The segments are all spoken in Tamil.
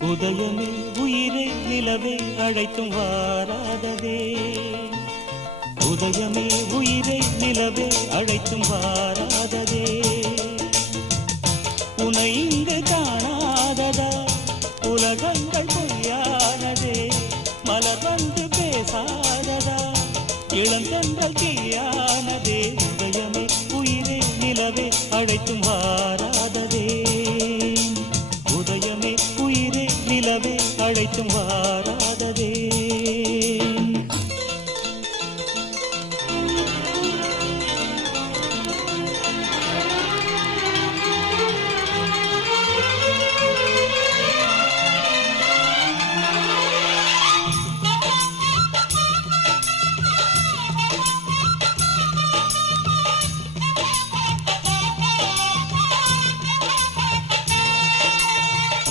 உதயமே உயிரை நிலவே அழைத்தும் வாராததே. உதயமே உயிரை நிலவே அழைத்தும் வாராததே. உனை இங்கு காணாததா உலகங்கள் பொய்யானதே. மலர் வந்து பேசாததா இளங்கன்றல் தீயானதே அழைத்தும் வாராததே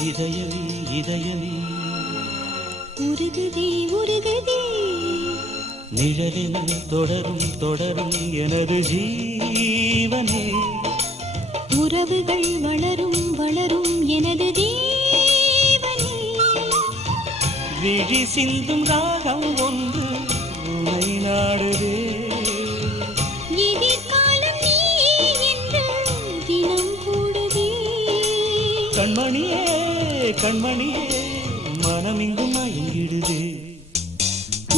இதயமே இதயமே. உருகுதே உருகுதே. நிழலில் தொடரும் தொடரும் எனது ஜீவனே. உறவுகள் வளரும் வளரும் எனது தேவனே விழி சிந்தும் ராகம் ஒன்று உனை நாடுதே. எதிர்காலம் நீ என்று தினம் கூடுதே. கண்மணியே கண்மணியே. மனமிங்கும் மயங்கிடுதே.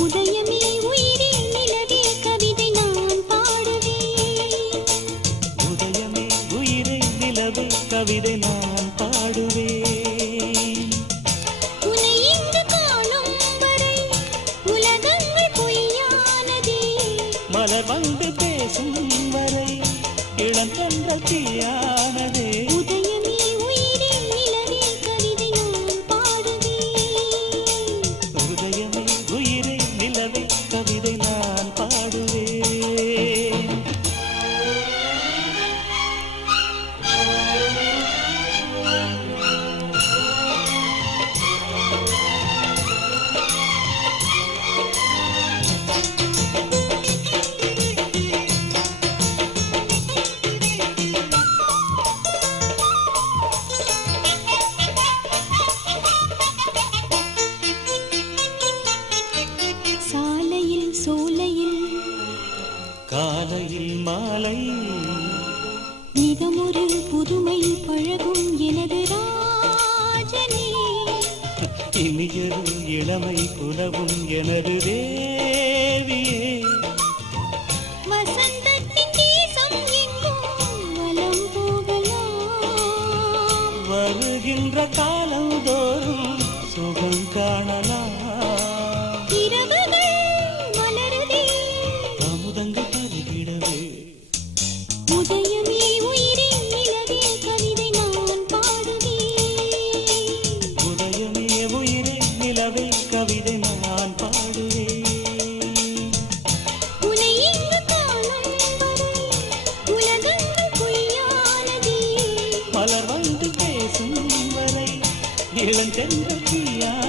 உதயமே உயிரே நிலவே கவிதை நான் பாடுவேன். உதயமே உயிரை நிலவே கவிதை நான் பாடுவேன். உன்னை இங்கு காணும் வரை உலகங்கள் பொய்யானதே. மலர் வந்து பேசும் வரை இளந்தன்ற தீயானதே சோலையில் காலையில் மாலை. மிகமொரு புதுமை பழகும் எனது ராஜனே. இனியரு இளமை புலவும் எனது தேவியே. வசந்தத்தின் தேசம் எங்கும் வலம் போகலாம். வருகின்ற காலம் தோறும் சுகம் காணலாம். பொய்யானதே